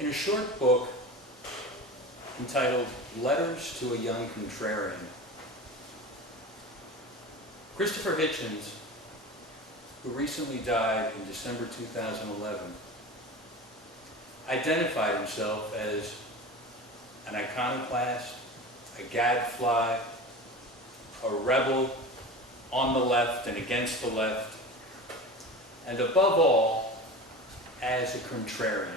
In a short book entitled Letters to a Young Contrarian, Christopher Hitchens, who recently died in December 2011, identified himself as an iconoclast, a gadfly, a rebel on the left and against the left, and above all, as a contrarian.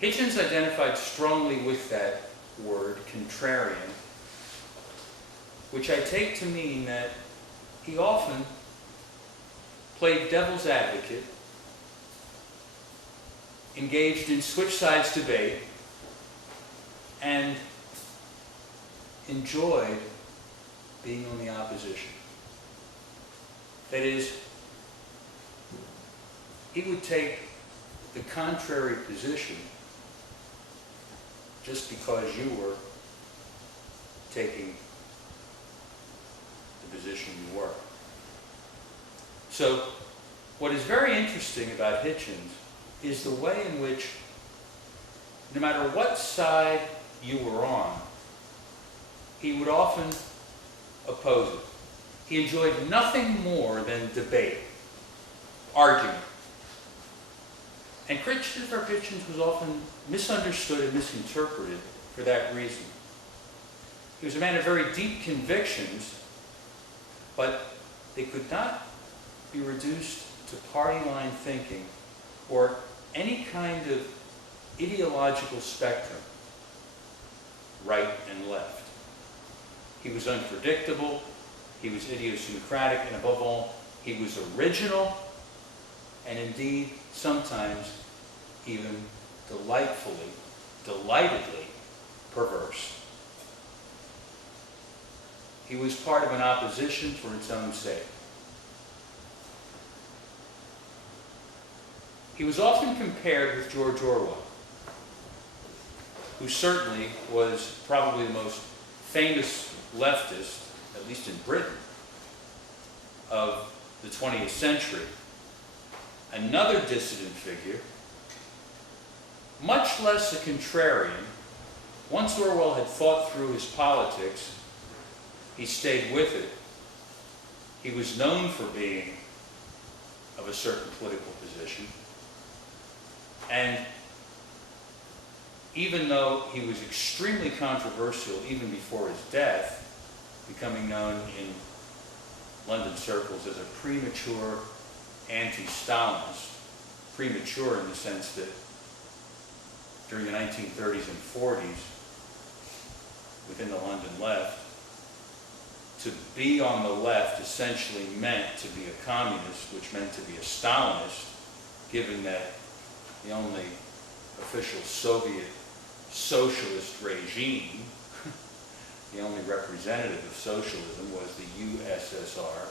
Hitchens identified strongly with that word, contrarian, which I take to mean that he often played devil's advocate, engaged in switch sides debate, and enjoyed being on the opposition. That is, he would take the contrary position just because you were taking the position you were. So, what is very interesting about Hitchens is the way in which, no matter what side you were on, he would often oppose it. He enjoyed nothing more than debate, argument. And Christopher Hitchens was often misunderstood and misinterpreted for that reason. He was a man of very deep convictions, but they could not be reduced to party line thinking or any kind of ideological spectrum, right and left. He was unpredictable, he was idiosyncratic, and above all, he was original, and indeed, sometimes even delightedly perverse. He was part of an opposition for its own sake. He was often compared with George Orwell, who certainly was probably the most famous leftist, at least in Britain, of the 20th century. Another dissident figure, much less a contrarian. Once Orwell had thought through his politics, he stayed with it. He was known for being of a certain political position. And even though he was extremely controversial even before his death, becoming known in London circles as a premature anti-Stalinist, premature in the sense that during the 1930s and 40s, within the London left, to be on the left essentially meant to be a communist, which meant to be a Stalinist, given that the only official Soviet socialist regime, the only representative of socialism, was the USSR.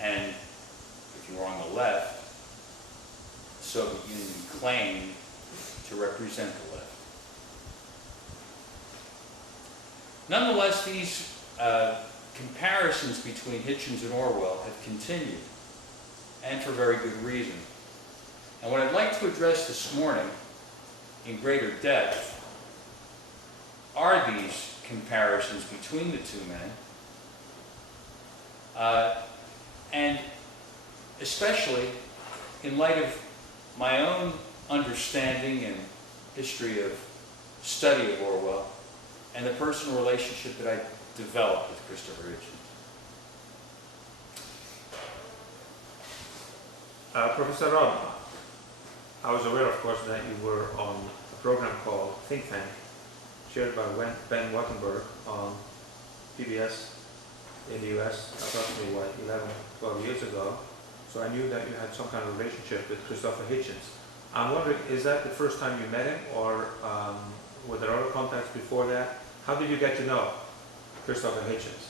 And if you were on the left, the Soviet Union claimed to represent the left. Nonetheless, these comparisons between Hitchens and Orwell have continued, and for very good reason. And what I'd like to address this morning in greater depth are these comparisons between the two men, and especially in light of my own understanding and history of study of Orwell and the personal relationship that I developed with Christopher Hitchens. Professor Rodden, I was aware, of course, that you were on a program called Think Tank, chaired by Ben Wattenberg on PBS in the US approximately, 11, 12 years ago. So I knew that you had some kind of relationship with Christopher Hitchens. I'm wondering, is that the first time you met him, or were there other contacts before that? How did you get to know Christopher Hitchens?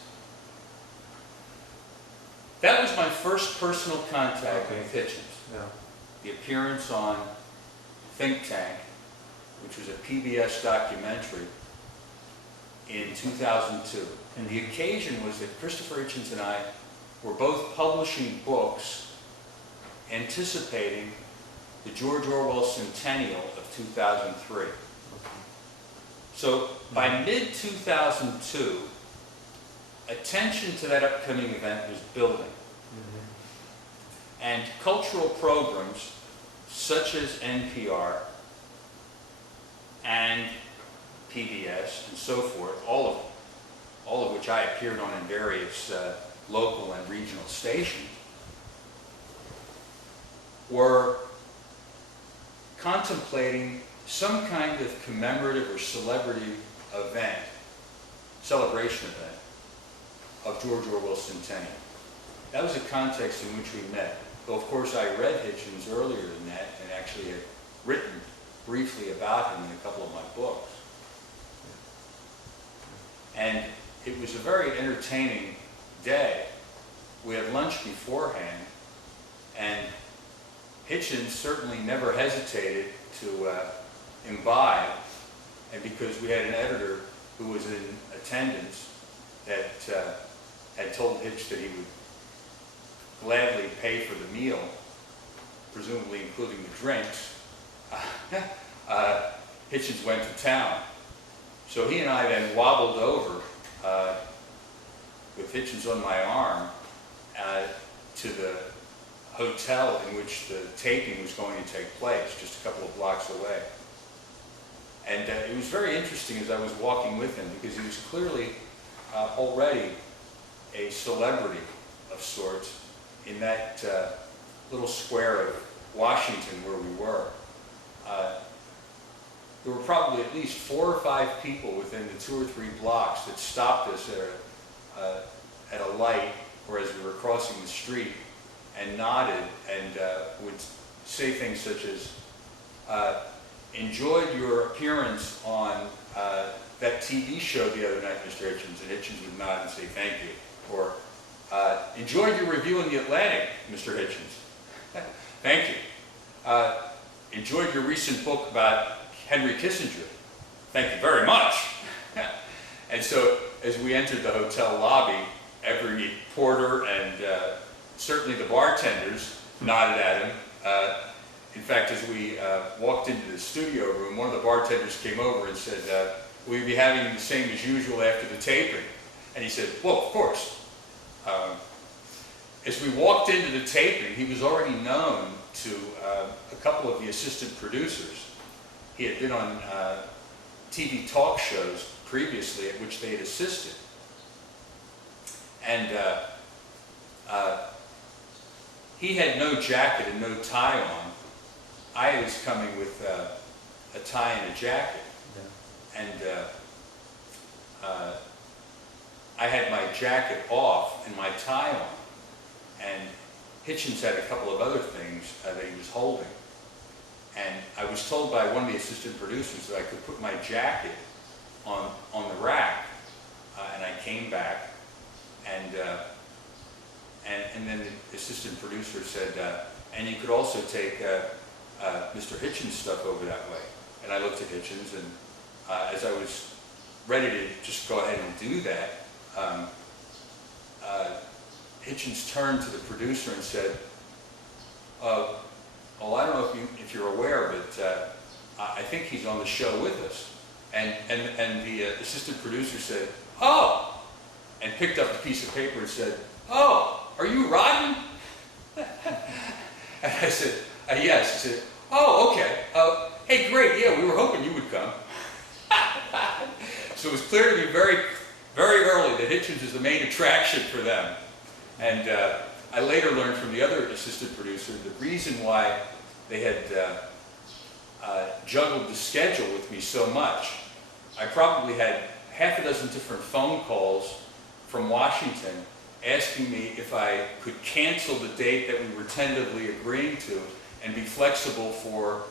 That was my first personal contact with Hitchens. Yeah. The appearance on Think Tank, which was a PBS documentary in 2002. And the occasion was that Christopher Hitchens and I were both publishing books anticipating the George Orwell centennial of 2003. So by mid-2002, attention to that upcoming event was building. And cultural programs such as NPR and PBS and so forth, all of which I appeared on in various local and regional stations, were contemplating some kind of commemorative or celebration event of George Orwell's centennial. That was the context in which we met. Though, of course, I read Hitchens earlier than that and actually had written briefly about him in a couple of my books. And it was a very entertaining day. We had lunch beforehand, and Hitchens certainly never hesitated to imbibe, and because we had an editor who was in attendance that had told Hitch that he would gladly pay for the meal, presumably including the drinks, Hitchens went to town. So he and I then wobbled over with Hitchens on my arm to the hotel in which the taping was going to take place, just a couple of blocks away. And it was very interesting as I was walking with him, because he was clearly already a celebrity of sorts in that little square of Washington where we were. There were probably at least 4 or 5 people within the 2 or 3 blocks that stopped us at a light or as we were crossing the street and nodded and would say things such as, enjoyed your appearance on that TV show the other night, Mr. Hitchens, and Hitchens would nod and say thank you. Or, enjoyed your review in the Atlantic, Mr. Hitchens. Thank you. Enjoyed your recent book about Henry Kissinger. Thank you very much. And so, as we entered the hotel lobby, every porter and certainly the bartenders nodded at him. In fact, as we walked into the studio room, one of the bartenders came over and said, will you be having the same as usual after the taping? And he said, well, of course. As we walked into the taping, he was already known to a couple of the assistant producers. He had been on TV talk shows previously at which they had assisted. And he had no jacket and no tie on. I was coming with a tie and a jacket. Yeah. And I had my jacket off and my tie on. And Hitchens had a couple of other things that he was holding. And I was told by one of the assistant producers that I could put my jacket on the rack. And I came back, and then the assistant producer said, and you could also take Mr. Hitchens' stuff over that way. And I looked at Hitchens, and as I was ready to just go ahead and do that, Hitchens turned to the producer and said, well, I don't know if you're aware, but I think he's on the show with us. And the assistant producer said, oh, and picked up a piece of paper and said, oh, are you Rodden? And I said, yes. He said, oh, okay. Hey, great, yeah, we were hoping you would come. So it was clear to me very, very early that Hitchens is the main attraction for them. And I later learned from the other assistant producer the reason why they had juggled the schedule with me so much. I probably had half a dozen different phone calls from Washington asking me if I could cancel the date that we were tentatively agreeing to and be flexible for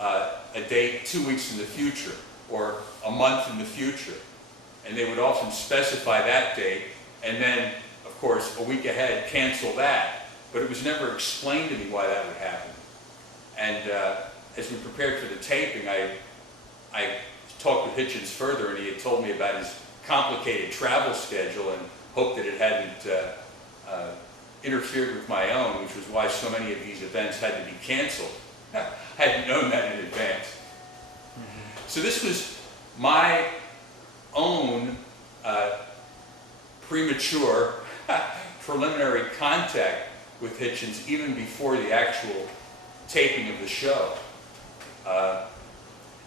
a date 2 weeks in the future or a month in the future. And they would often specify that date and then, of course, a week ahead, cancel that. But it was never explained to me why that would happen. And as we prepared for the taping, I talked with Hitchens further, and he had told me about his complicated travel schedule and hoped that it hadn't interfered with my own, which was why so many of these events had to be canceled. I hadn't known that in advance. So this was my own premature preliminary contact with Hitchens even before the actual taping of the show.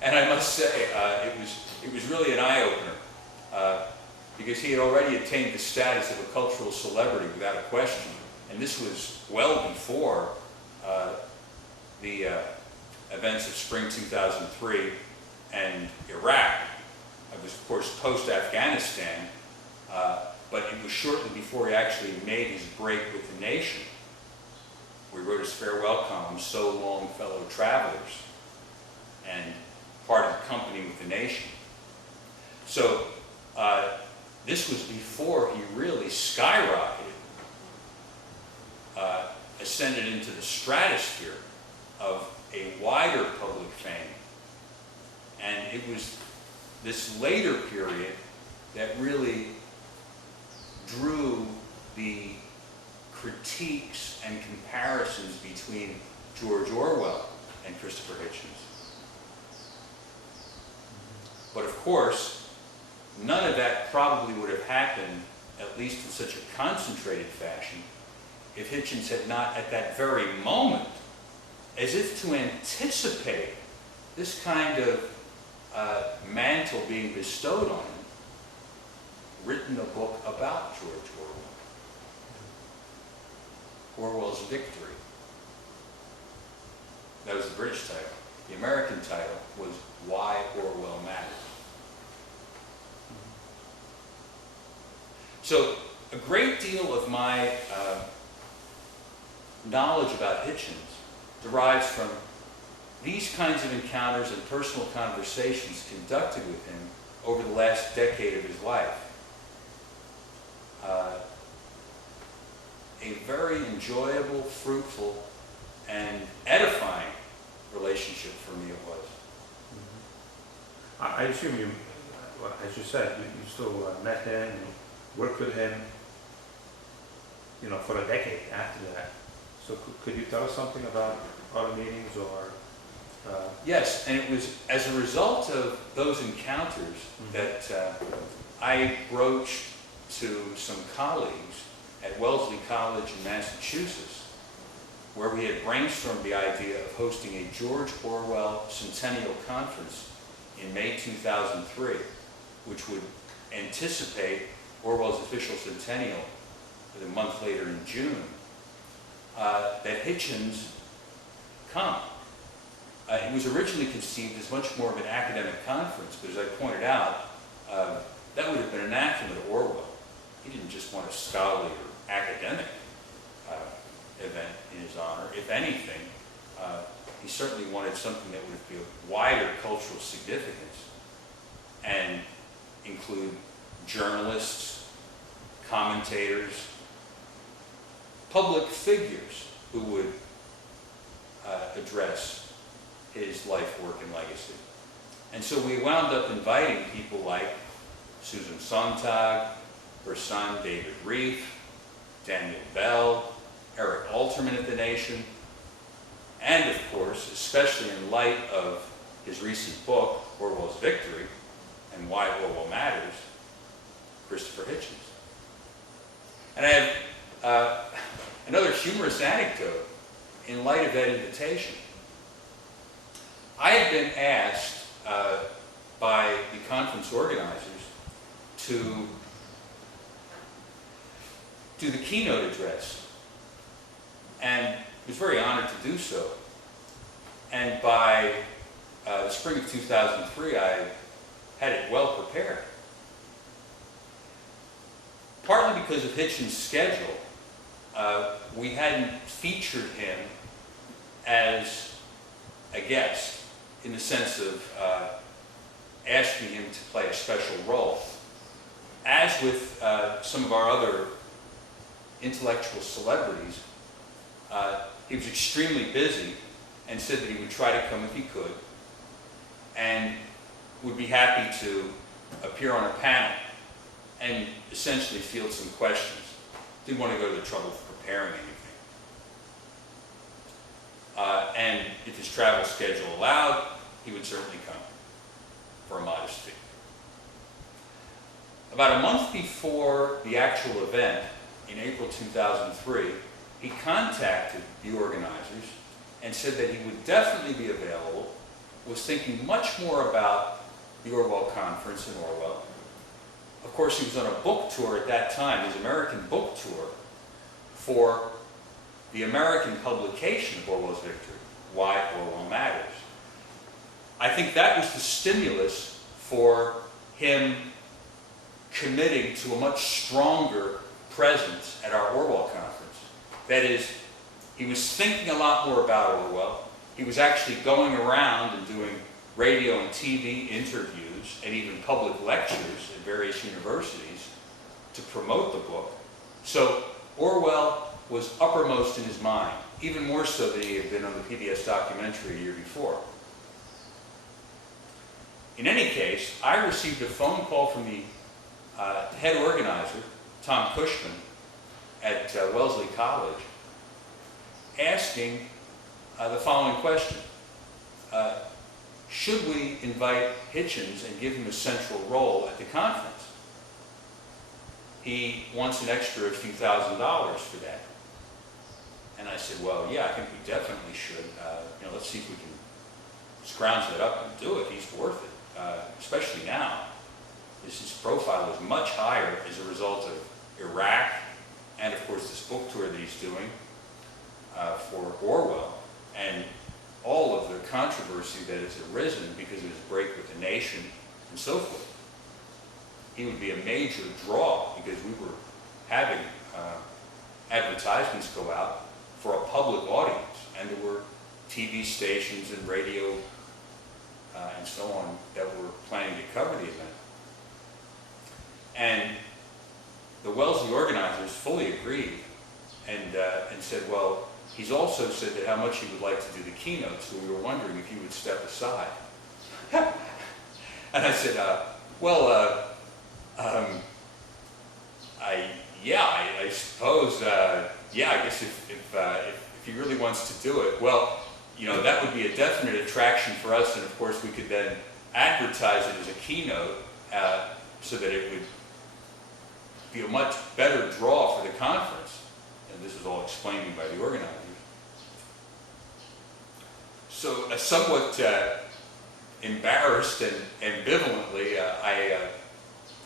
And I must say, it was really an eye-opener, because he had already attained the status of a cultural celebrity without a question. And this was well before the events of spring 2003 and Iraq. It was, of course, post-Afghanistan, but it was shortly before he actually made his break with the nation, where he wrote his farewell column, "So long, fellow travelers," and parted company with the nation. So this was before he really skyrocketed, ascended into the stratosphere of a wider public fame. And it was this later period that really drew the critiques and comparisons between George Orwell and Christopher Hitchens. But of course, none of that probably would have happened, at least in such a concentrated fashion, if Hitchens had not, at that very moment, as if to anticipate this kind of mantle being bestowed on him, written a book about George Orwell. Orwell's Victory. That was the British title. The American title was Why Orwell Matters. So a great deal of my knowledge about Hitchens derives from these kinds of encounters and personal conversations conducted with him over the last decade of his life. A very enjoyable, fruitful, and edifying relationship for me it was. I assume you, well, as you said, you still met him and worked with him, you know, for a decade after that. So could you tell us something about other meetings or? Yes, and it was as a result of those encounters that I broached to some colleagues at Wellesley College in Massachusetts, where we had brainstormed the idea of hosting a George Orwell Centennial Conference in May 2003, which would anticipate Orwell's official centennial a month later in June, that Hitchens come. It was originally conceived as much more of an academic conference, but as I pointed out, that would have been anathema to Orwell. He didn't just want a scholarly or academic event in his honor. If anything, he certainly wanted something that would be of wider cultural significance and include journalists, commentators, public figures who would address his life, work, and legacy. And so we wound up inviting people like Susan Sontag, her son David Reif, Daniel Bell, Eric Alterman at the Nation, and of course, especially in light of his recent book, Orwell's Victory, and Why Orwell Matters, Christopher Hitchens. And I have another humorous anecdote in light of that invitation. I had been asked by the conference organizers to do the keynote address, and was very honored to do so. And by the spring of 2003, I had it well prepared. Partly because of Hitchens' schedule, we hadn't featured him as a guest in the sense of asking him to play a special role. As with some of our other intellectual celebrities, he was extremely busy and said that he would try to come if he could and would be happy to appear on a panel and essentially field some questions. Didn't want to go to the trouble of preparing anything. And if his travel schedule allowed, he would certainly come for a modest fee. About a month before the actual event, in April 2003, he contacted the organizers and said that he would definitely be available, was thinking much more about the Orwell Conference in Orwell. Of course, he was on a book tour at that time, his American book tour, for the American publication of Orwell's Victory, Why Orwell Matters. I think that was the stimulus for him committing to a much stronger presence at our Orwell conference. That is, he was thinking a lot more about Orwell. He was actually going around and doing radio and TV interviews and even public lectures at various universities to promote the book. So Orwell was uppermost in his mind, even more so than he had been on the PBS documentary a year before. In any case, I received a phone call from the head organizer, Tom Cushman, at Wellesley College, asking the following question. Should we invite Hitchens and give him a central role at the conference? He wants an extra few $1,000s for that. And I said, well, yeah, I think we definitely should. Let's see if we can scrounge that up and do it. He's worth it, especially now. His profile is much higher as a result of Iraq and, of course, this book tour that he's doing for Orwell and all of the controversy that has arisen because of his break with the nation and so forth. He would be a major draw because we were having advertisements go out for a public audience, and there were TV stations and radio and so on that were planning to cover the event. And the Wellesley organizers fully agreed and said, well, he's also said that how much he would like to do the keynote, so we were wondering if he would step aside. And I said, I suppose, I guess if he really wants to do it, well, that would be a definite attraction for us, and of course we could then advertise it as a keynote so that it would be a much better draw for the conference. And this was all explained to me by the organizers. So somewhat embarrassed and ambivalently, I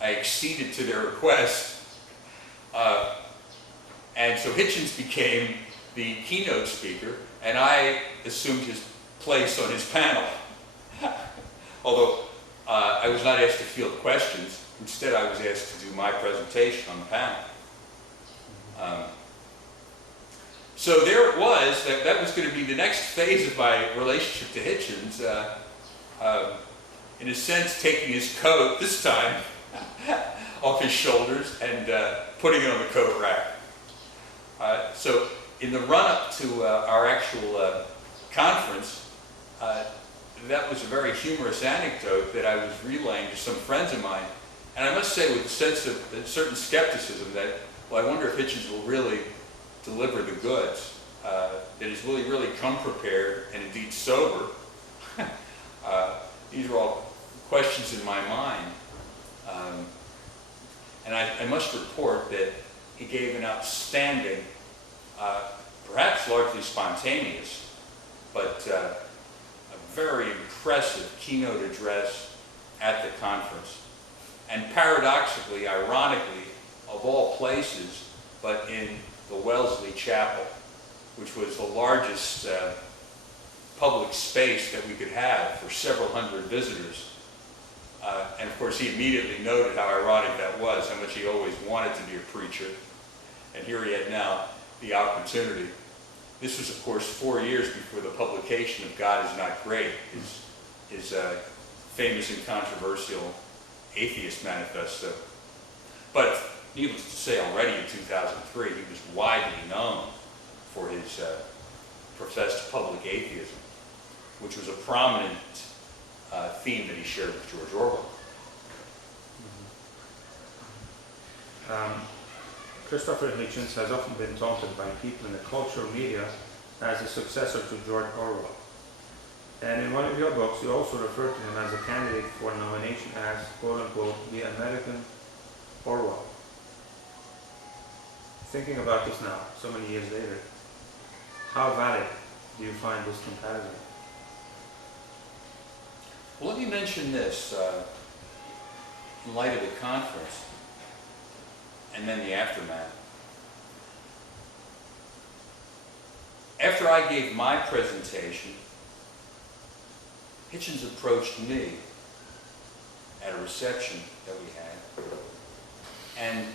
acceded to their request. And so Hitchens became the keynote speaker, and I assumed his place on his panel. Although I was not asked to field questions. Instead, I was asked to do my presentation on the panel. So there it was. That was going to be the next phase of my relationship to Hitchens. In a sense, taking his coat, this time, off his shoulders and putting it on the coat rack. So in the run-up to our actual conference, that was a very humorous anecdote that I was relaying to some friends of mine. And I must say with a sense of a certain skepticism that, well, I wonder if Hitchens will really deliver the goods, that he's really come prepared and indeed sober. These are all questions in my mind. And I must report that he gave an outstanding, perhaps largely spontaneous, but a very impressive keynote address at the conference. And paradoxically, ironically, of all places, but in the Wellesley Chapel, which was the largest public space that we could have for several hundred visitors. And of course, he immediately noted how ironic that was, how much he always wanted to be a preacher. And here he had now the opportunity. This was, of course, 4 years before the publication of God Is Not Great, his famous and controversial atheist manifesto. But needless to say, already in 2003, he was widely known for his professed public atheism, which was a prominent theme that he shared with George Orwell. Christopher Hitchens has often been taunted by people in the cultural media as a successor to George Orwell. And in one of your books, you also refer to him as a candidate for nomination as, quote-unquote, the American Orwell. Thinking about this now, so many years later, how valid do you find this comparison? Well, let me mention this in light of the conference and then the aftermath. After I gave my presentation, Hitchens approached me at a reception that we had and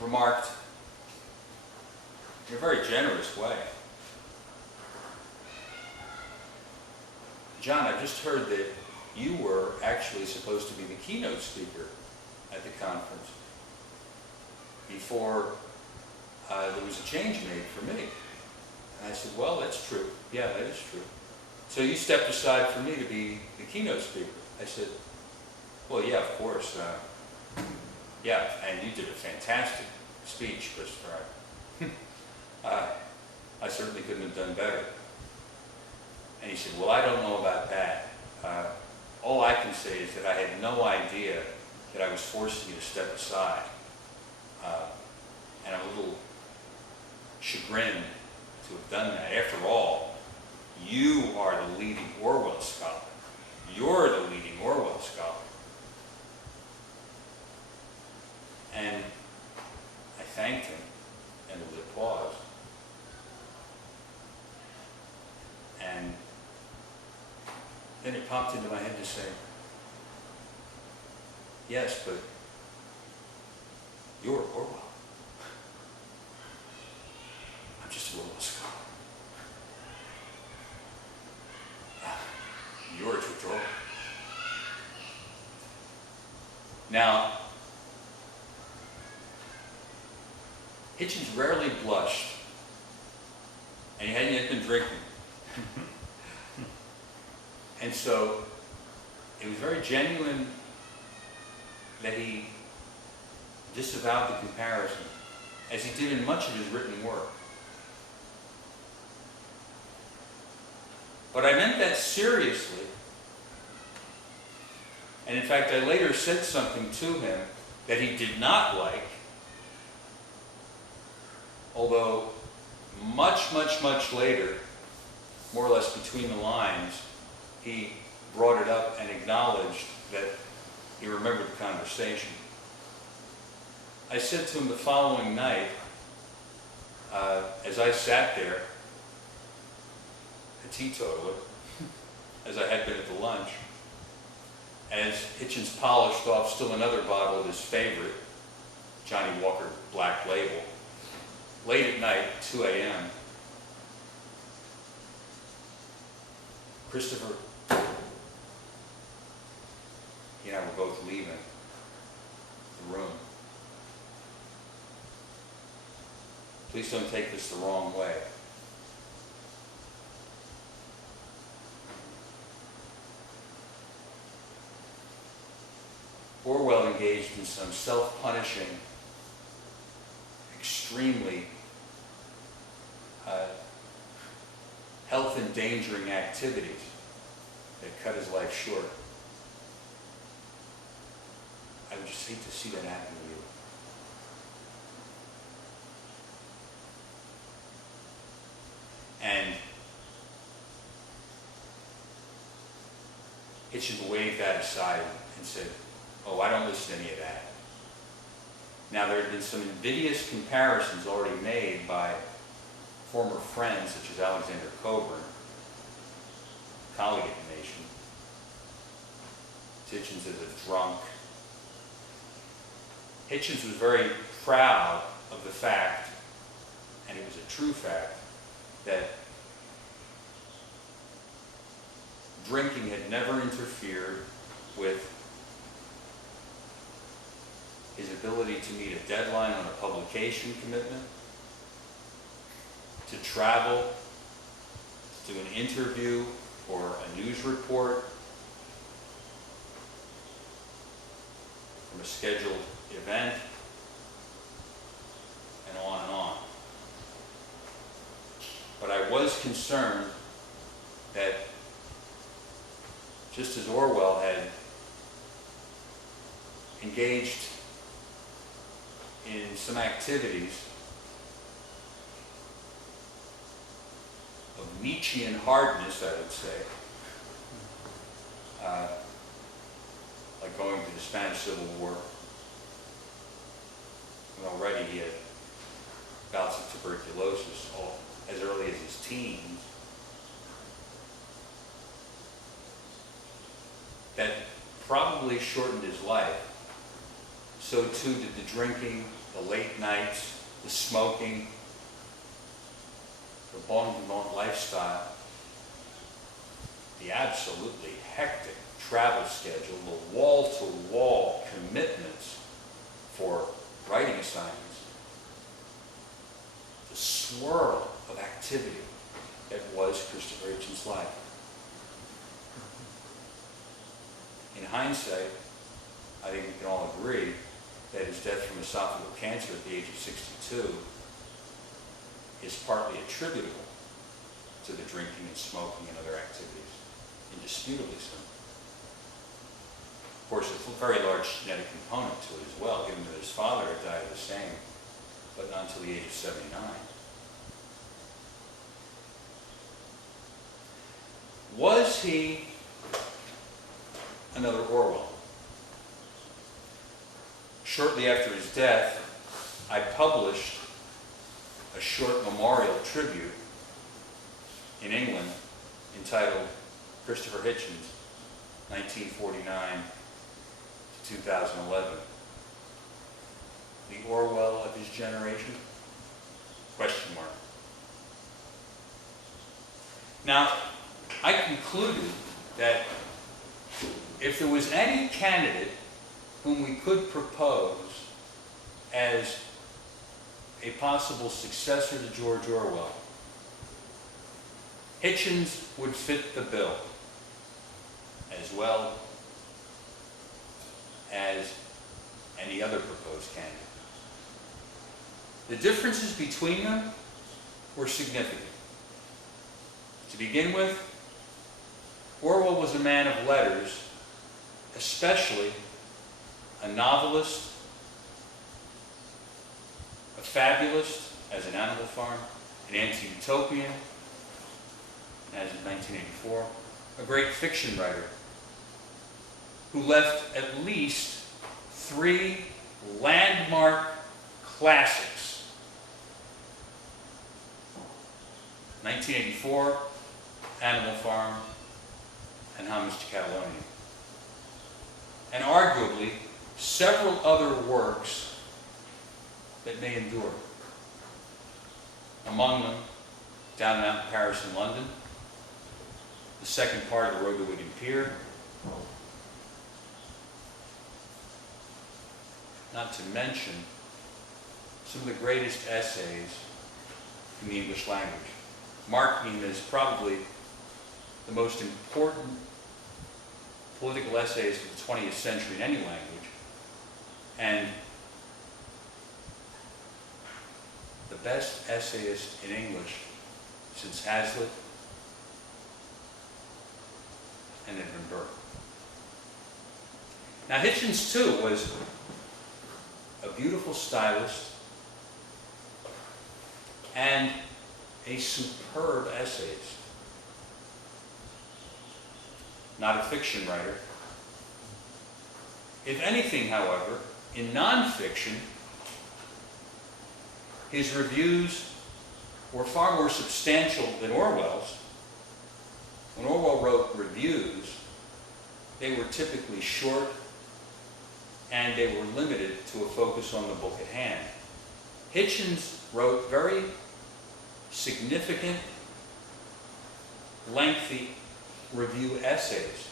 remarked in a very generous way, "John, I've just heard that you were actually supposed to be the keynote speaker at the conference before there was a change made for me." And I said, "Well, that's true. Yeah, that is true. So you stepped aside for me to be the keynote speaker." I said, "Well, yeah, of course. Yeah, and you did a fantastic speech, Christopher. I certainly couldn't have done better." And he said, "Well, I don't know about that. All I can say is that I had no idea that I was forcing you to step aside. And I'm a little chagrined to have done that. After all, you are the leading Orwell scholar. You're the leading Orwell scholar." And I thanked him, and there was applause. And then it popped into my head to say, "Yes, but you're Orwell. I'm just a Orwell scholar. You're George Orwell." Now, Hitchens rarely blushed, and he hadn't yet been drinking. And so it was very genuine that he disavowed the comparison, as he did in much of his written work. But I meant that seriously. And in fact, I later said something to him that he did not like, although much, much, much later, more or less between the lines, he brought it up and acknowledged that he remembered the conversation. I said to him the following night, as I sat there, a teetotaler, as I had been at the lunch, as Hitchens polished off still another bottle of his favorite, Johnny Walker Black Label, late at night, 2 a.m., "Christopher, he and I were both leaving the room. Please don't take this the wrong way. Orwell engaged in some self-punishing, extremely health-endangering activities that cut his life short. I would just hate to see that happen to you. And Hitchens waved that aside and said, "Oh, I don't listen to any of that." Now, there had been some invidious comparisons already made by former friends such as Alexander Coburn, colleague at the Nation. Hitchens is a drunk. Hitchens was very proud of the fact, and it was a true fact, that drinking had never interfered with his ability to meet a deadline on a publication commitment, to travel, to do an interview or a news report from a scheduled event, and on and on. But I was concerned that just as Orwell had engaged in some activities of Nietzschean hardness, I would say, like going to the Spanish Civil War, and already he had bouts of tuberculosis as early as his teens, that probably shortened his life. So too did the drinking, the late nights, the smoking, the bon vivant lifestyle, the absolutely hectic travel schedule, the wall-to-wall commitments for writing assignments, the swirl of activity that was Christopher Hitchens' life. In hindsight, I think we can all agree that his death from esophageal cancer at the age of 62 is partly attributable to the drinking and smoking and other activities, indisputably so. Of course, it's a very large genetic component to it as well, given that his father had died of the same, but not until the age of 79. Was he another Orwell? Shortly after his death, I published a short memorial tribute in England entitled Christopher Hitchens, 1949 to 2011. The Orwell of his generation? Question mark. Now, I concluded that if there was any candidate whom we could propose as a possible successor to George Orwell, Hitchens would fit the bill as well as any other proposed candidate. The differences between them were significant. To begin with, Orwell was a man of letters, especially a novelist, a fabulist, as in Animal Farm, an anti-utopian, as in 1984, a great fiction writer who left at least 3 landmark classics. 1984, Animal Farm, and Homage to Catalonia. And arguably, several other works that may endure. Among them, Down and Out in Paris and London, the second part of The Road to Wigan Pier, not to mention some of the greatest essays in the English language, marking him as probably the most important political essays of the 20th century in any language, and the best essayist in English since Hazlitt and Edmund Burke. Now, Hitchens, too, was a beautiful stylist and a superb essayist. Not a fiction writer. If anything, however, in nonfiction, his reviews were far more substantial than Orwell's. When Orwell wrote reviews, they were typically short and they were limited to a focus on the book at hand. Hitchens wrote very significant, lengthy review essays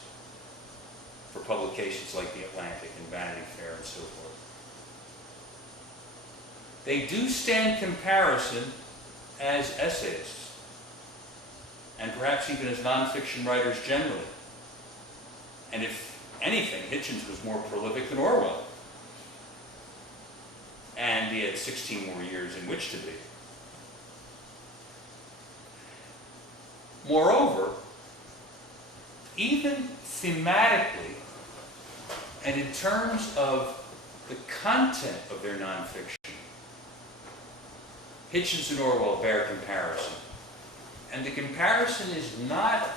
for publications like The Atlantic and Vanity Fair and so forth. They do stand comparison as essayists, and perhaps even as nonfiction writers generally. And if anything, Hitchens was more prolific than Orwell. And and he had 16 more years in which to be. Moreover, even thematically, and in terms of the content of their nonfiction, Hitchens and Orwell bear comparison. And the comparison is not,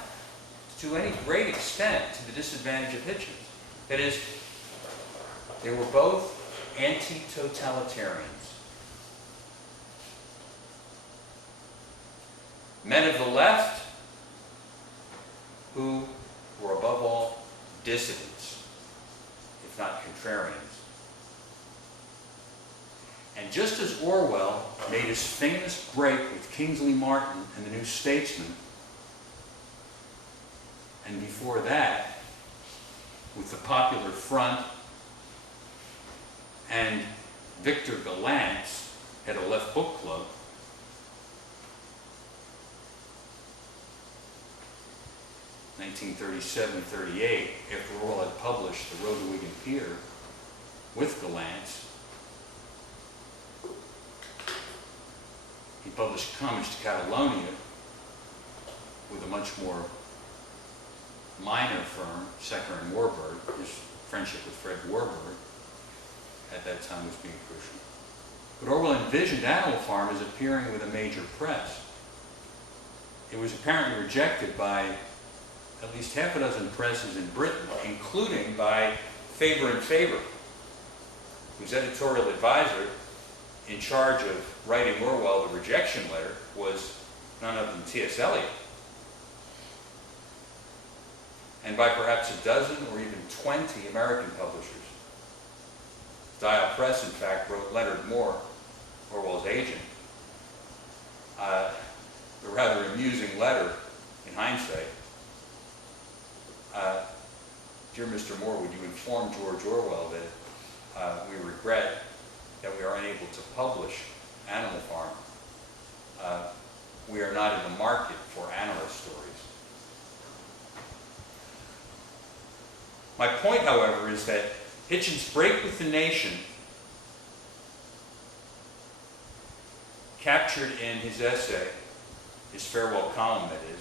to any great extent, to the disadvantage of Hitchens. That is, they were both anti-totalitarians. Men of the left who were above all dissidents, if not contrarians. And just as Orwell made his famous break with Kingsley Martin and the New Statesman, and before that, with the Popular Front and Victor Gallant had a Left Book Club, in 1937-38, after Orwell had published The Road to Wigan Pier with Gallant, he published Comments to Catalonia with a much more minor firm, Secker and Warburg. His friendship with Fred Warburg at that time was being crucial. But Orwell envisioned Animal Farm as appearing with a major press. It was apparently rejected by at least half a dozen presses in Britain, including by Faber and Faber, whose editorial advisor in charge of writing Orwell the rejection letter was none other than T.S. Eliot. And by perhaps a dozen or even 20 American publishers. Dial Press, in fact, wrote Leonard Moore, Orwell's agent, a rather amusing letter in hindsight. Dear Mr. Moore, would you inform George Orwell that we regret that we are unable to publish Animal Farm. We are not in the market for animal stories. My point, however, is that Hitchens' break with the nation, captured in his essay, his farewell column that is,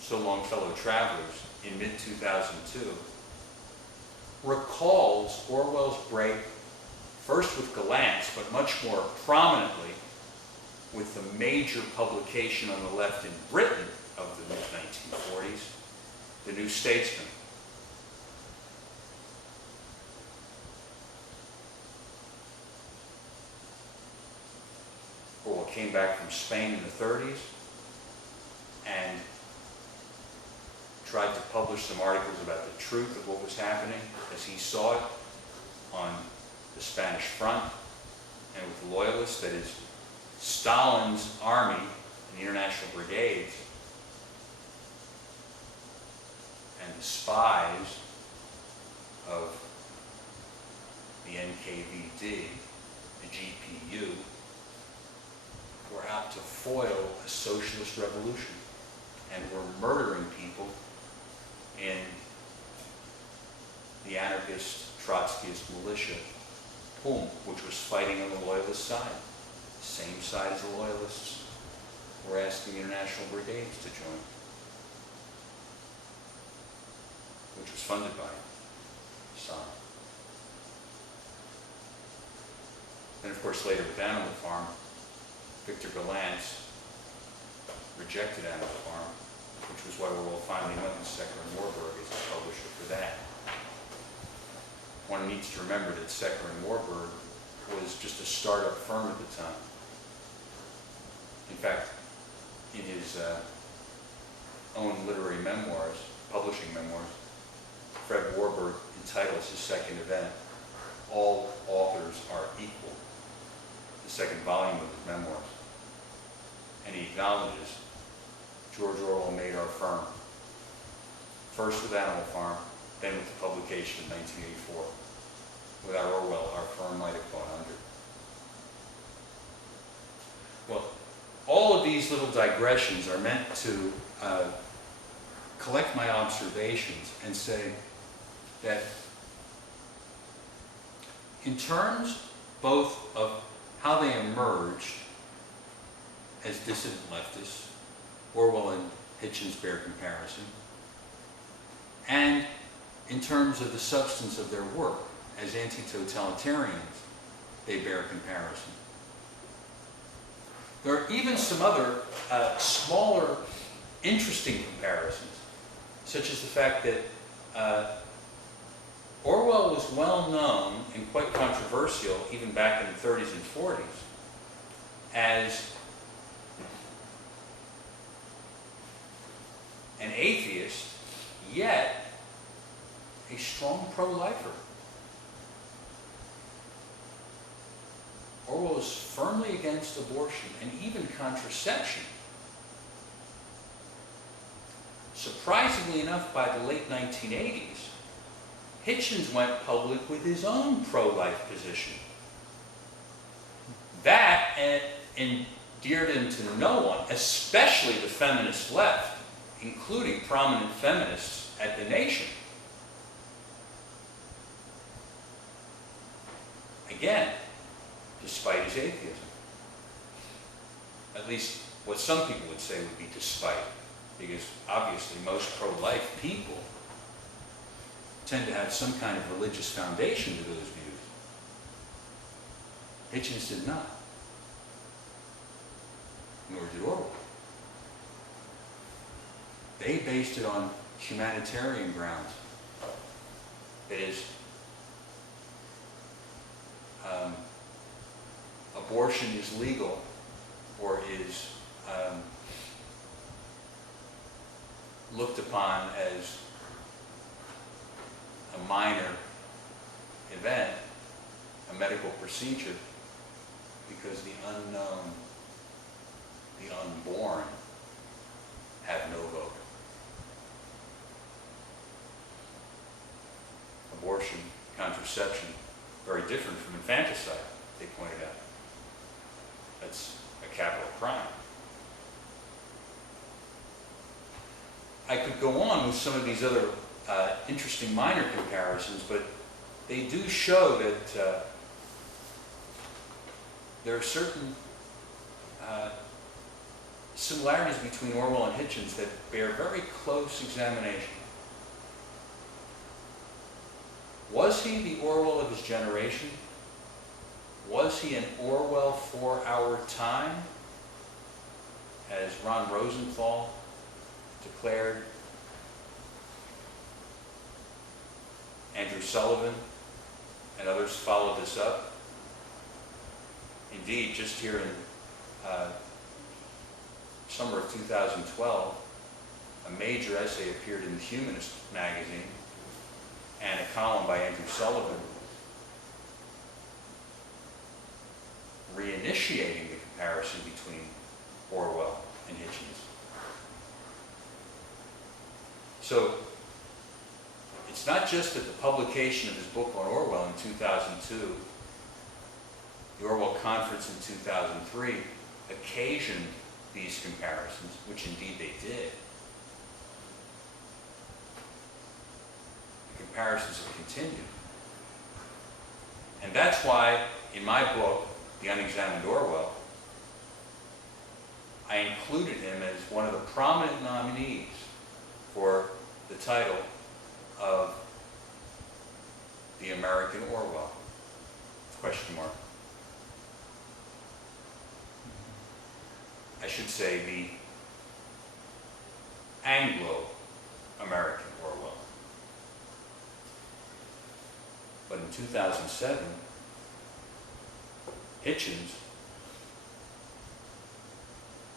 So Long Fellow Travelers, in mid-2002, recalls Orwell's break first with Gallant, but much more prominently with the major publication on the left in Britain of the mid-1940s, the New Statesman. Orwell came back from Spain in the 30s and tried to publish some articles about the truth of what was happening as he saw it on the Spanish front and with the loyalists, that is, Stalin's army and the international brigades and the spies of the NKVD, the GPU, were out to foil a socialist revolution and were murdering people in the anarchist Trotskyist militia, POUM, which was fighting on the loyalist side, the same side as the loyalists were asking the international brigades to join, which was funded by Stalin. And of course later with Animal Farm, Victor Gallant rejected Animal Farm, which was why Orwell finally went to Secker and Warburg as a publisher for that. One needs to remember that Secker and Warburg was just a startup firm at the time. In fact, in his own literary memoirs, publishing memoirs, Fred Warburg entitles his second event, All Authors Are Equal, the second volume of his memoirs. And he acknowledges George Orwell made our firm, first with Animal Farm, then with the publication in 1984. Without Orwell, our firm might have gone under. Well, all of these little digressions are meant to collect my observations and say that in terms both of how they emerged as dissident leftists. Orwell and Hitchens bear comparison. And in terms of the substance of their work, as anti-totalitarians, they bear comparison. There are even some other smaller, interesting comparisons, such as the fact that Orwell was well known and quite controversial even back in the 30s and 40s as an atheist, yet a strong pro-lifer. Orwell was firmly against abortion and even contraception. Surprisingly enough, by the late 1980s, Hitchens went public with his own pro-life position. That endeared him to no one, especially the feminist left, including prominent feminists at The Nation. Again, despite his atheism. At least what some people would say would be despite, because obviously most pro-life people tend to have some kind of religious foundation to those views. Hitchens did not, nor did Orwell. They based it on humanitarian grounds. That is, abortion is legal or is looked upon as a minor event, a medical procedure, because the unknown, the unborn, have no vote. Abortion, contraception, very different from infanticide, they pointed out. That's a capital crime. I could go on with some of these other interesting minor comparisons, but they do show that there are certain similarities between Orwell and Hitchens that bear very close examination. Was he the Orwell of his generation? Was he an Orwell for our time, as Ron Rosenthal declared? Andrew Sullivan and others followed this up. Indeed, just here in summer of 2012, a major essay appeared in the Humanist magazine and a column by Andrew Sullivan reinitiating the comparison between Orwell and Hitchens. So it's not just that the publication of his book on Orwell in 2002, the Orwell Conference in 2003, occasioned these comparisons, which indeed they did. The comparisons have continued. And that's why, in my book, The Unexamined Orwell, I included him as one of the prominent nominees for the title of The American Orwell, question mark. I should say the Anglo-American Orwell. But in 2007, Hitchens,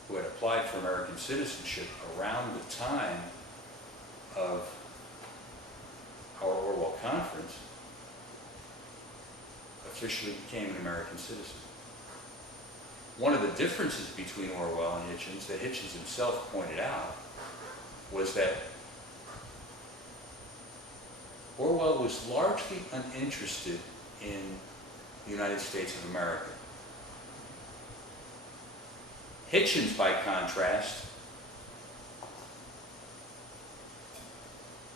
who had applied for American citizenship around the time of our Orwell Conference, officially became an American citizen. One of the differences between Orwell and Hitchens, that Hitchens himself pointed out, was that Orwell was largely uninterested in the United States of America. Hitchens, by contrast,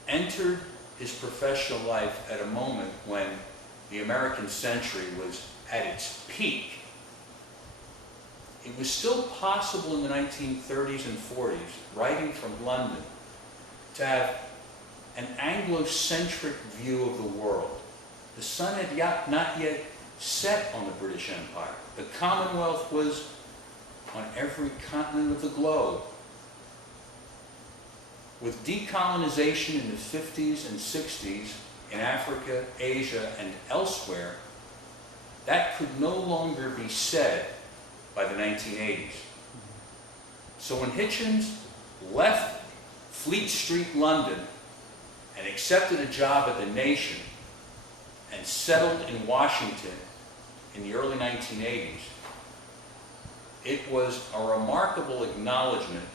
entered his professional life at a moment when the American century was at its peak it was still possible in the 1930s and 40s, writing from London, to have an Anglo-centric view of the world. The sun had not yet set on the British Empire. The Commonwealth was on every continent of the globe. With decolonization in the 50s and 60s in Africa, Asia, and elsewhere, that could no longer be said by the 1980s. So when Hitchens left Fleet Street, London, and accepted a job at the Nation and settled in Washington in the early 1980s, it was a remarkable acknowledgement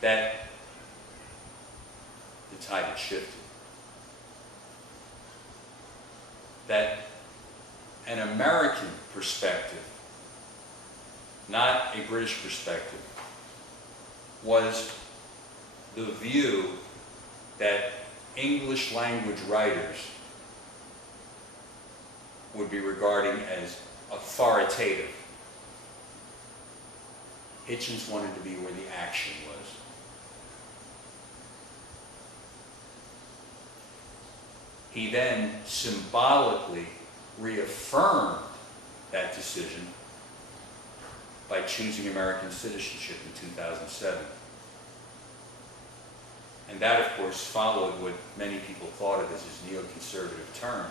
that the tide had shifted. That an American perspective, not a British perspective, was the view that English language writers would be regarding as authoritative. Hitchens wanted to be where the action was. He then symbolically reaffirmed that decision by choosing American citizenship in 2007. And that, of course, followed what many people thought of as his neoconservative turn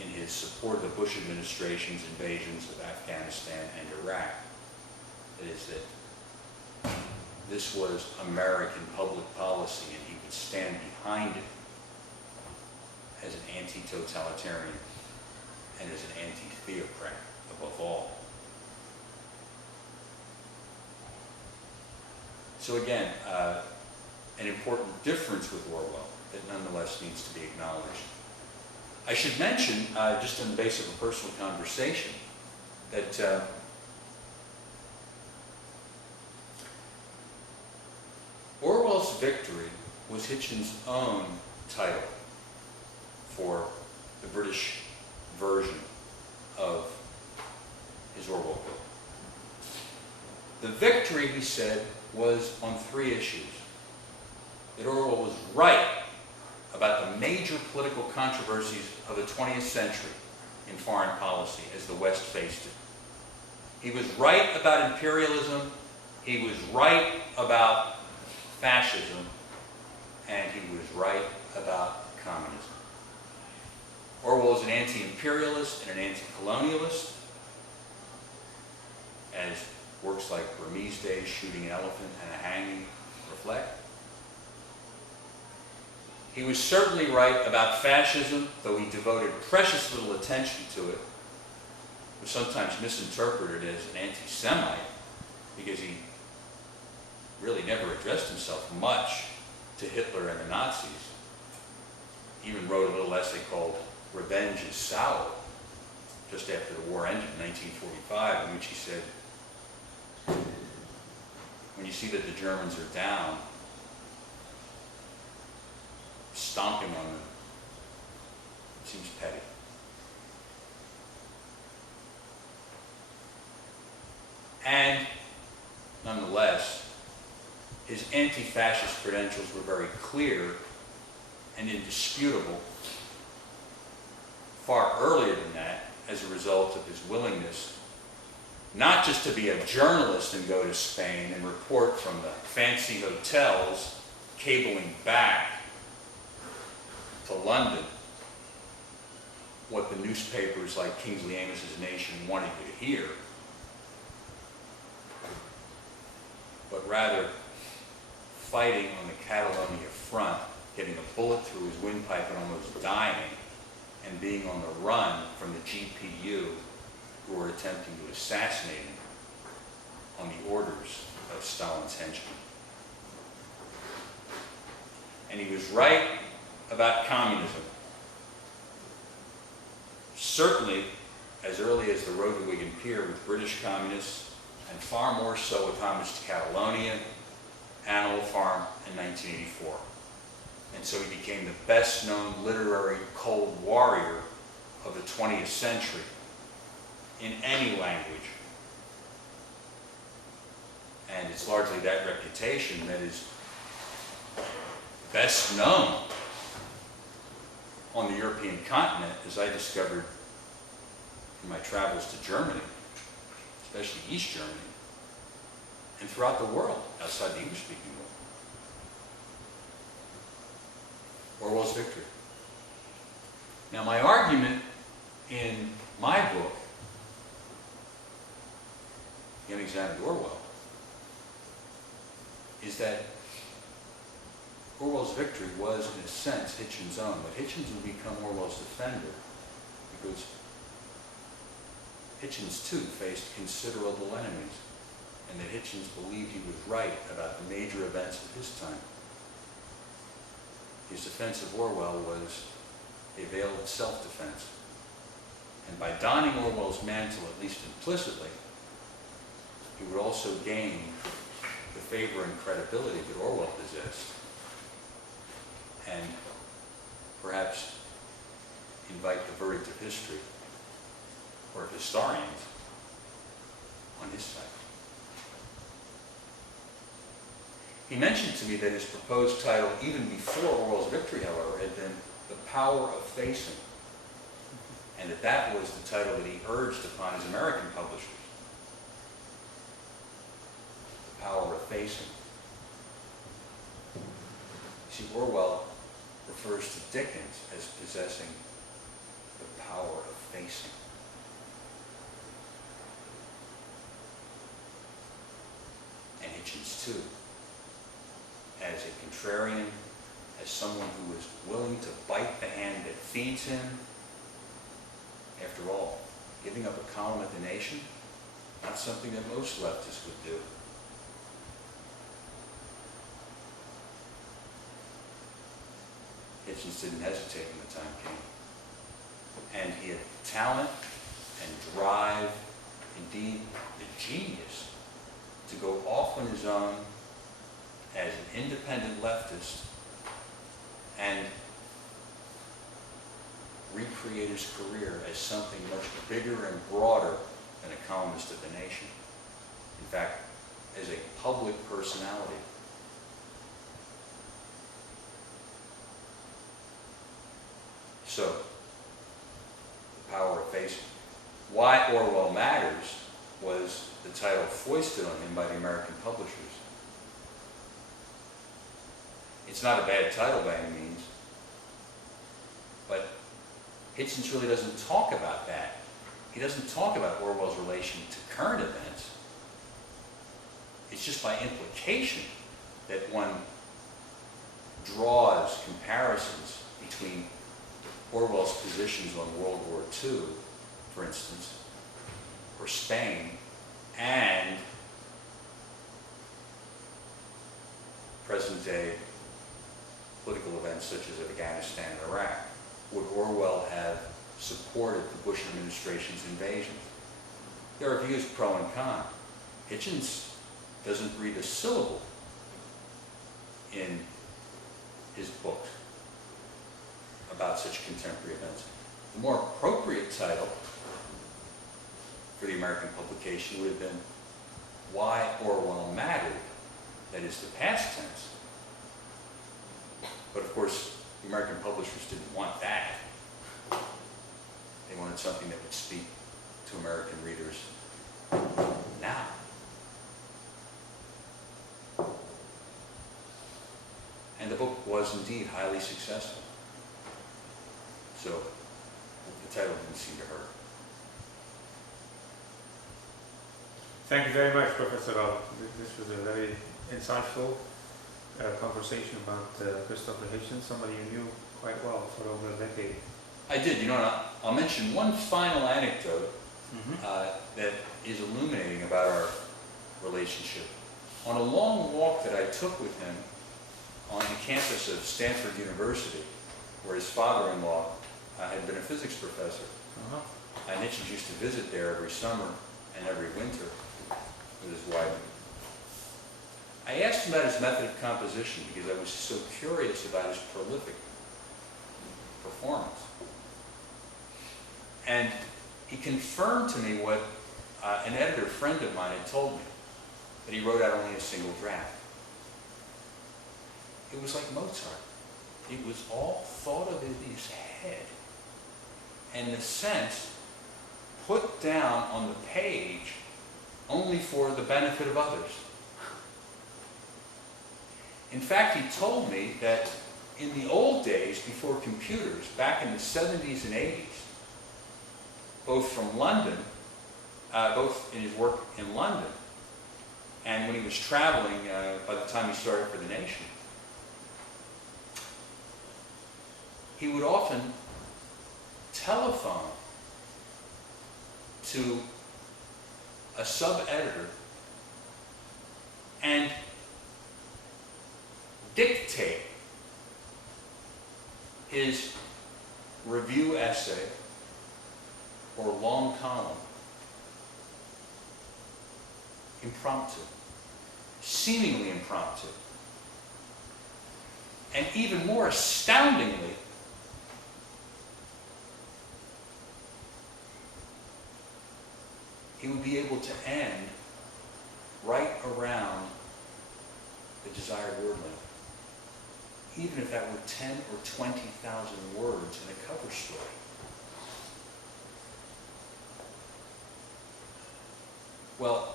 in his support of the Bush administration's invasions of Afghanistan and Iraq. That is, that this was American public policy and he would stand behind it as an anti-totalitarian and as an anti-theocrat above all. So again, an important difference with Orwell that nonetheless needs to be acknowledged. I should mention, just on the basis of a personal conversation, that Orwell's Victory was Hitchens' own title for the British version of his Orwell book. The victory, he said, was on 3 issues. That Orwell was right about the major political controversies of the 20th century in foreign policy as the West faced it. He was right about imperialism, he was right about fascism, and he was right about communism. Orwell is an anti-imperialist and an anti-colonialist, as works like Burmese Days, Shooting an Elephant, and A Hanging reflect. He was certainly right about fascism, though he devoted precious little attention to it. Was sometimes misinterpreted as an anti-Semite because he really never addressed himself much to Hitler and the Nazis. He even wrote a little essay called Revenge is Sour, just after the war ended in 1945, in which he said, when you see that the Germans are down, stomping on them seems petty. And nonetheless, his anti-fascist credentials were very clear and indisputable far earlier than that, as a result of his willingness not just to be a journalist and go to Spain and report from the fancy hotels, cabling back to London what the newspapers like Kingsley Amos's Nation wanted you to hear, but rather fighting on the Catalonia front, getting a bullet through his windpipe and almost dying, and being on the run from the GPU who were attempting to assassinate him on the orders of Stalin's henchmen. And he was right about communism. Certainly, as early as the road to Wigan Pier with British communists, and far more so with homage to Catalonia, Animal Farm in 1984. And so he became the best-known literary cold warrior of the 20th century in any language. And it's largely that reputation that is best known on the European continent, as I discovered in my travels to Germany, especially East Germany, and throughout the world outside the English-speaking world. Orwell's Victory. Now, my argument in my book, The Unexamined Orwell, is that Orwell's victory was, in a sense, Hitchens' own, but Hitchens would become Orwell's defender because Hitchens, too, faced considerable enemies, and that Hitchens believed he was right about the major events of his time. His defense of Orwell was a veil of self-defense. And by donning Orwell's mantle, at least implicitly, he would also gain the favor and credibility that Orwell possessed, and perhaps invite the verdict of history, or of historians, on his side. He mentioned to me that his proposed title, even before Orwell's victory, however, had been The Power of Facing, and that was the title that he urged upon his American publishers. The Power of Facing. See, Orwell refers to Dickens as possessing the power of facing. And Hitchens, too, as a contrarian, as someone who is willing to bite the hand that feeds him. After all, giving up a column at The Nation, not something that most leftists would do. Hitchens didn't hesitate when the time came. And he had talent and drive, indeed the genius, to go off on his own as an independent leftist and recreate his career as something much bigger and broader than a columnist of The Nation. In fact, as a public personality. So, The Power of Facing. Why Orwell Matters was the title foisted on him by the American publishers. It's not a bad title by any means, but Hitchens really doesn't talk about that. He doesn't talk about Orwell's relation to current events. It's just by implication that one draws comparisons between Orwell's positions on World War II, for instance, or Spain, and present-day political events such as Afghanistan and Iraq. Would Orwell have supported the Bush administration's invasion? There are views pro and con. Hitchens doesn't read a syllable in his books about such contemporary events. The more appropriate title for the American publication would have been Why Orwell Mattered, that is the past tense. But of course, the American publishers didn't want that. They wanted something that would speak to American readers now. And the book was indeed highly successful. So the title didn't seem to hurt. Thank you very much, Professor Rodden. This was a very insightful conversation about Christopher Hitchens, somebody you knew quite well for over a decade. I did. You know, I'll mention one final anecdote that is illuminating about our relationship. On a long walk that I took with him on the campus of Stanford University, where his father-in-law had been a physics professor, and Hitchens used to visit there every summer and every winter with his wife. I asked him about his method of composition because I was so curious about his prolific performance. And he confirmed to me what an editor friend of mine had told me, that he wrote out only a single draft. It was like Mozart. It was all thought of in his head, and the sense put down on the page only for the benefit of others. In fact, he told me that in the old days, before computers, back in the 70s and 80s, both from London, both in his work in London, and when he was traveling by the time he started for the Nation, he would often telephone to a sub-editor and dictate his review essay or long column impromptu, seemingly impromptu. And even more astoundingly, he would be able to end right around the desired word limit, even if that were 10 or 20,000 words in a cover story. Well,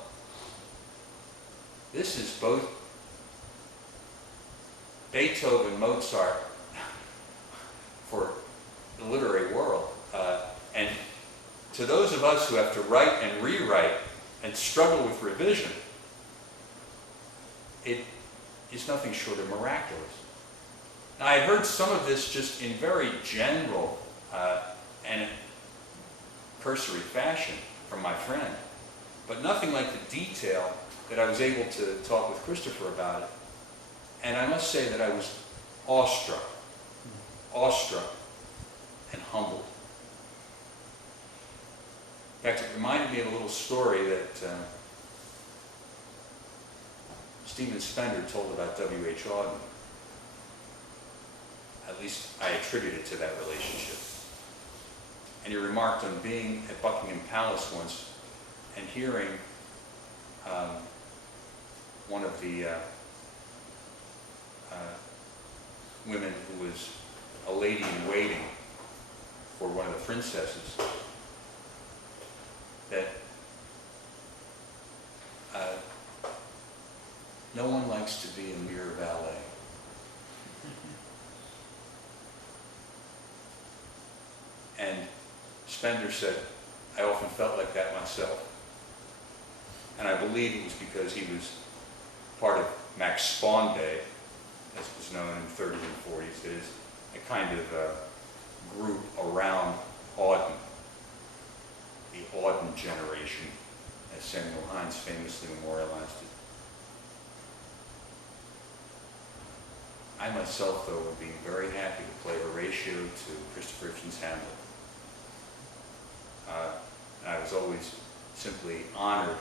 this is both Beethoven, Mozart for the literary world, and to those of us who have to write and rewrite and struggle with revision, it is nothing short of miraculous. Now, I heard some of this just in very general and cursory fashion from my friend, but nothing like the detail that I was able to talk with Christopher about it. And I must say that I was awestruck and humbled. In fact, it reminded me of a little story that Stephen Spender told about W.H. Auden. At least I attribute it to that relationship. And he remarked on being at Buckingham Palace once and hearing one of the women who was a lady in waiting for one of the princesses, that no one likes to be a mere valet. And Spender said, I often felt like that myself. And I believe it was because he was part of Max Spawn Day, as was known in the 30s and 40s. It is a kind of group around Auden, the Auden generation, as Samuel Hines famously memorialized it. I myself, though, would be very happy to play Horatio to Christopher Hitchens' Hamlet. I was always simply honored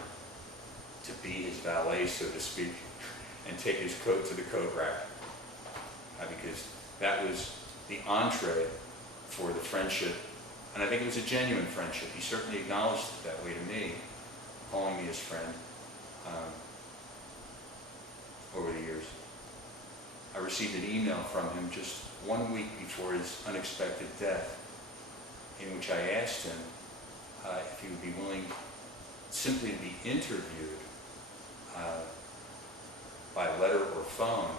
to be his valet, so to speak, and take his coat to the coat rack, because that was the entree for the friendship, and I think it was a genuine friendship. He certainly acknowledged it that way to me, calling me his friend over the years. I received an email from him just 1 week before his unexpected death, in which I asked him if he would be willing simply to be interviewed by letter or phone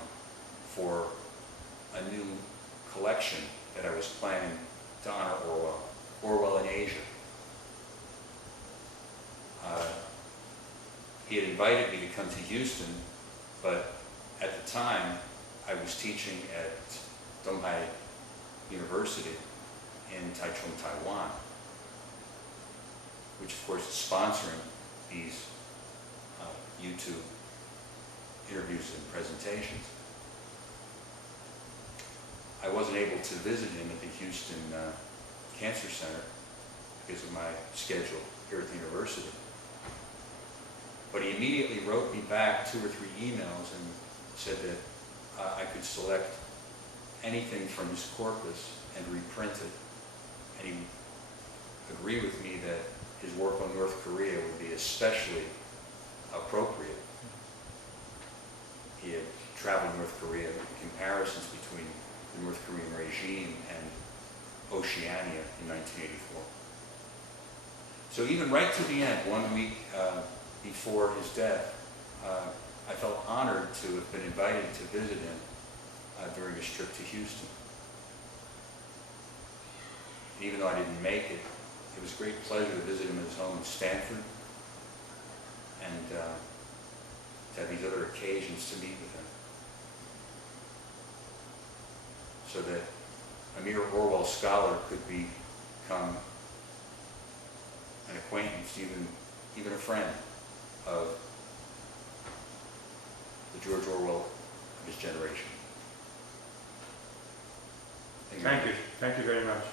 for a new collection that I was planning to honor Orwell in Asia. He had invited me to come to Houston, but at the time I was teaching at Tunghai University in Taichung, Taiwan, which of course is sponsoring these YouTube interviews and presentations. I wasn't able to visit him at the Houston Cancer Center because of my schedule here at the university. But he immediately wrote me back 2 or 3 emails and said that I could select anything from his corpus and reprint it. And he agreed with me that his work on North Korea would be especially appropriate he had traveled North Korea, comparisons between the North Korean regime and Oceania in 1984. So even right to the end, 1 week before his death, I felt honored to have been invited to visit him during his trip to Houston. Even though I didn't make it, it was a great pleasure to visit him at his home in Stanford and to have these other occasions to meet with him. So that a mere Orwell scholar could become an acquaintance, even a friend of the George Orwell of his generation. Thank you very much.